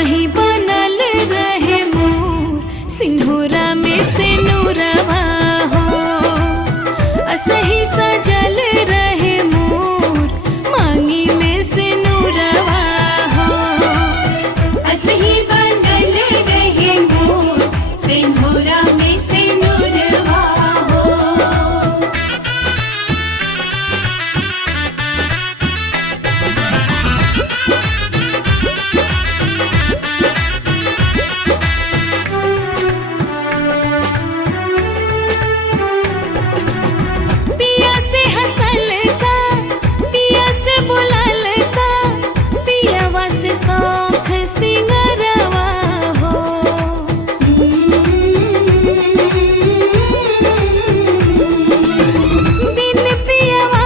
असही बनल रहे मोर सिंहोरा में से नूरवा हो। असही सजल रहे मोर मांगी में से नूरवा हो। असही बनल रहे मोर सिंहोरा में से नूरवा हो। पिया से हंसल का पिया से बुलल का पियावा से शौख सिंगरवा हो। बिन पियावा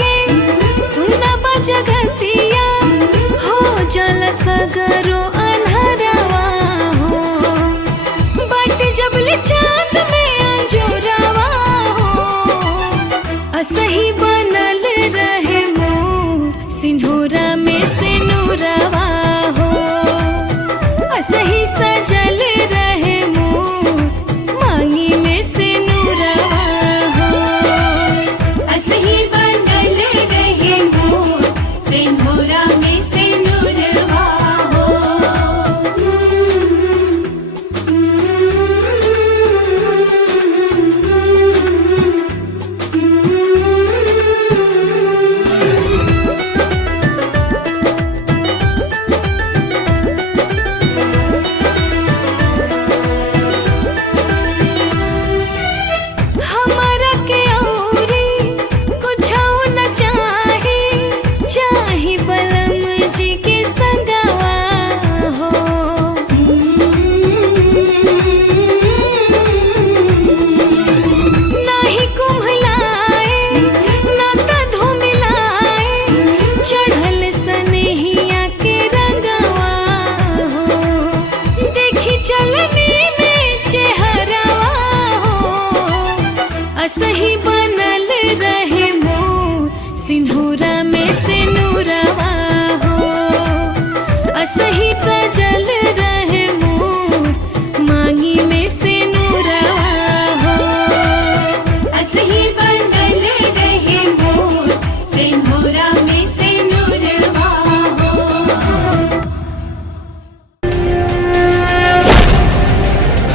के सुनब जगतिया हो जल सगरो अन्हरवा हो। बट जबले चांद में अंजोरवा हो। असही बनल रहे मोर सिंहोरा में से नूरवा हो। असही सजल रहे मोर मांगी में से नूरवा हो। असही बनल रहे मोर सिंहोरा में से नूरवा हो। हमरा के औरी कुछो न चाही चाही बलम जी के संगवा हो। नाही कुम्हलाए ना त धुमिलाए चढ़ल सनहिया के रंगवा हो। देखी चलनी में चेहरवा हो। असही बनल रहे मोर सिंहोरा में से नूरवा हो। असही